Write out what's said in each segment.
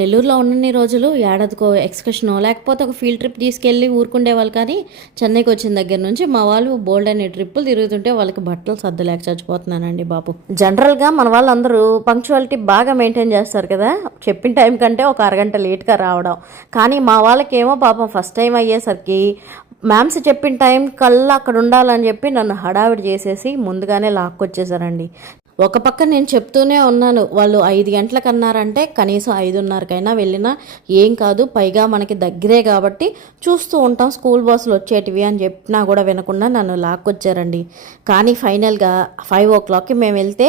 నెల్లూరులో ఉన్నన్ని రోజులు ఏడాదికో ఎక్స్కర్షనో లేకపోతే ఒక ఫీల్డ్ ట్రిప్ తీసుకెళ్ళి ఊరుకుండేవాళ్ళు. కానీ చెన్నైకి వచ్చిన దగ్గర నుంచి మా వాళ్ళు బోల్డ్ అనే ట్రిప్పులు తిరుగుతుంటే వాళ్ళకి బట్టలు సర్దలేక చచ్చిపోతున్నానండి బాబు. జనరల్గా మన వాళ్ళందరూ పంక్చువాలిటీ బాగా మెయింటైన్ చేస్తారు కదా, చెప్పిన టైం కంటే ఒక అరగంట లేట్గా రావడం. కానీ మా వాళ్ళకేమో పాపం ఫస్ట్ టైం అయ్యేసరికి మ్యామ్స్ చెప్పిన టైం కల్లా అక్కడ ఉండాలని చెప్పి నన్ను హడావిడి చేసేసి ముందుగానే లాక్కొచ్చేసారండి. ఒక పక్క నేను చెప్తూనే ఉన్నాను, వాళ్ళు 5 గంటలకు అన్నారంటే కనీసం 5:30కైనా వెళ్ళినా ఏం కాదు, పైగా మనకి దగ్గరే కాబట్టి చూస్తూ ఉంటాం స్కూల్ బస్సులు వచ్చేటివి అని చెప్పినా కూడా వినకుండా నన్ను లాక్కొచ్చారండి. కానీ ఫైనల్గా 5 o'clockకి మేము వెళ్తే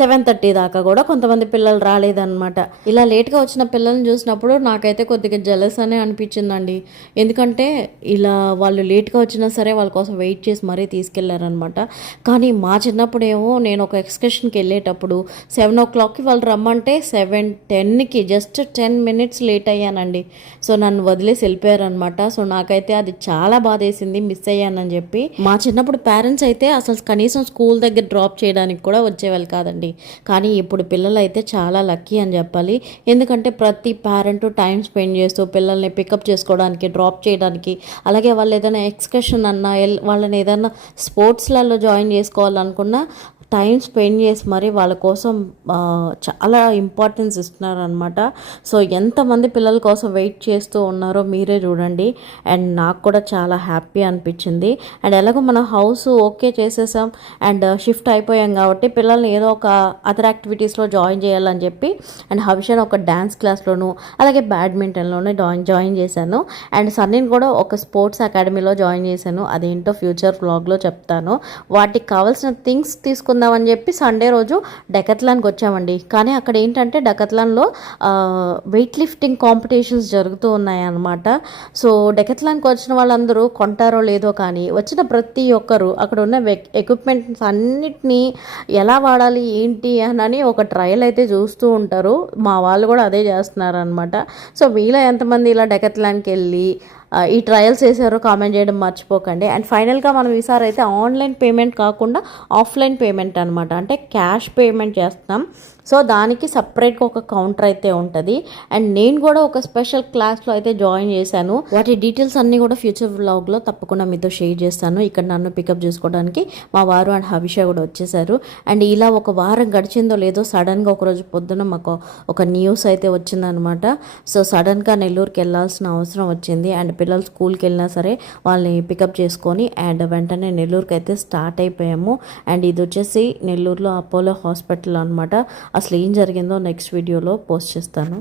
7:30 దాకా కూడా కొంతమంది పిల్లలు రాలేదన్నమాట. ఇలా లేట్గా వచ్చిన పిల్లల్ని చూసినప్పుడు నాకైతే కొద్దిగా జెలస్ అనే అనిపించిందండి. ఎందుకంటే ఇలా వాళ్ళు లేట్గా వచ్చినా సరే వాళ్ళ కోసం వెయిట్ చేసి మరీ తీసుకెళ్లారనమాట. కానీ మా చిన్నప్పుడేమో నేను ఒక ఎక్స్కర్షన్కి వెళ్ళేటప్పుడు 7 o'clockకి వాళ్ళు రమ్మంటే 7:10కి జస్ట్ 10 minutes లేట్ అయ్యానండి. సో నన్ను వదిలేసి వెళ్ళిపోయారనమాట. సో నాకైతే అది చాలా బాధేసింది, మిస్ అయ్యానని చెప్పి. మా చిన్నప్పుడు పేరెంట్స్ అయితే అసలు కనీసం స్కూల్ దగ్గర డ్రాప్ చేయడానికి కూడా వచ్చేవాళ్ళు కాదండి. కానీ ఇప్పుడు పిల్లలు అయితే చాలా లక్కీ అని చెప్పాలి. ఎందుకంటే ప్రతి పేరెంట్ టైం స్పెండ్ చేస్తూ పిల్లల్ని పికప్ చేసుకోవడానికి, డ్రాప్ చేయడానికి, అలాగే వాళ్ళు ఏదైనా ఎక్స్కర్షన్ అన్నా వాళ్ళని ఏదైనా స్పోర్ట్స్లలో జాయిన్ చేసుకోవాలనుకున్నా టైం స్పెండ్ చేసి మరి వాళ్ళ కోసం చాలా ఇంపార్టెన్స్ ఇస్తున్నారనమాట. సో ఎంతమంది పిల్లల కోసం వెయిట్ చేస్తూ ఉన్నారో మీరే చూడండి. అండ్ నాకు కూడా చాలా హ్యాపీ అనిపించింది. అండ్ ఎలాగో మన హౌస్ ఓకే చేసేసాం అండ్ షిఫ్ట్ అయిపోయాం కాబట్టి పిల్లల్ని ఏదో ఒక అదర్ యాక్టివిటీస్లో జాయిన్ చేయాలని చెప్పి అండ్ హవిషన్ ఒక డ్యాన్స్ క్లాస్లోను అలాగే బ్యాడ్మింటన్లోనే జాయిన్ చేశాను. అండ్ సన్నీని కూడా ఒక స్పోర్ట్స్ అకాడమీలో జాయిన్ చేశాను. అదేంటో ఫ్యూచర్ వ్లాగ్లో చెప్తాను. వాటికి కావాల్సిన థింగ్స్ తీసుకుందామని చెప్పి సండే రోజు డెకత్లాన్కి వచ్చామండి. కానీ అక్కడ ఏంటంటే డెకత్లాన్లో వెయిట్ లిఫ్టింగ్ కాంపిటీషన్స్ జరుగుతూ ఉన్నాయన్నమాట. సో డెకత్లాన్కి వచ్చిన వాళ్ళందరూ కొంటారో లేదో కానీ వచ్చిన ప్రతి ఒక్కరు అక్కడ ఉన్న ఎక్విప్మెంట్స్ అన్నిటినీ ఎలా వాడాలి ఏంటి అని ఒక ట్రయల్ అయితే చూస్తూ ఉంటారు. మా వాళ్ళు కూడా అదే చేస్తున్నారనమాట. సో మీలో ఎంతమంది ఇలా డెకత్లాన్కి వెళ్ళి ఈ ట్రయల్స్ చేశారో కామెంట్ చేయడం మర్చిపోకండి. అండ్ ఫైనల్గా మనం ఈసారి అయితే ఆన్లైన్ పేమెంట్ కాకుండా ఆఫ్లైన్ పేమెంట్ అనమాట, అంటే క్యాష్ పేమెంట్ చేస్తాం. సో దానికి సపరేట్గా ఒక కౌంటర్ అయితే ఉంటుంది. అండ్ నేను కూడా ఒక స్పెషల్ క్లాస్లో అయితే జాయిన్ చేశాను. వాటి డీటెయిల్స్ అన్నీ కూడా ఫ్యూచర్ వ్లాగ్లో తప్పకుండా మీతో షేర్ చేస్తాను. ఇక్కడ నన్ను పికప్ చేసుకోవడానికి మా వారు అండ్ హవిష కూడా వచ్చేసారు. అండ్ ఇలా ఒక వారం గడిచిందో లేదో సడన్గా ఒకరోజు పొద్దున మాకు ఒక న్యూస్ అయితే వచ్చిందనమాట. సో సడన్గా నెల్లూరుకి వెళ్ళాల్సిన అవసరం వచ్చింది. అండ్ పిల్లలు స్కూల్కి వెళ్ళినా సరే వాళ్ళని పికప్ చేసుకొని అండ్ వెంటనే నెల్లూరుకి అయితే స్టార్ట్ అయిపోయాము. అండ్ ఇది వచ్చేసి నెల్లూరులో అపోలో హాస్పిటల్ అనమాట. అసలు ఏం జరిగిందో నెక్స్ట్ వీడియోలో పోస్ట్ చేస్తాను.